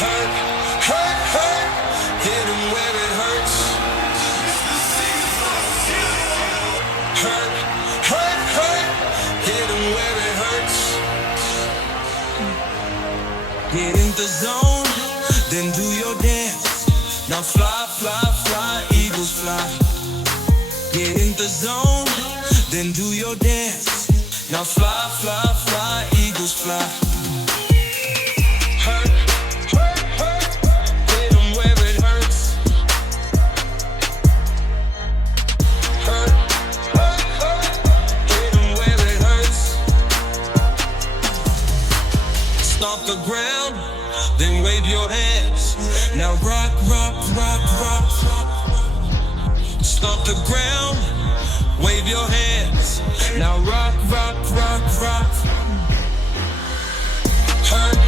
Hurt, hurt, hurt. Hit 'em where it hurts. Hurt, hurt, hurt. Hit 'em where it hurts. Get in the zone, then do your dance. Now fly, fly, fly, eagles fly. Get in the zone, then do your dance. Now fly, fly, fly, eagles fly. Hurt, hurt, hurt. Hit 'em where it hurts. Hurt, hurt, hurt. Hit 'em where it hurts. Stomp the ground, then wave your hands. Now rock, rock, rock, rock. Stomp the ground, wave your hands. Now rock, rock, rock, rock. Hurt,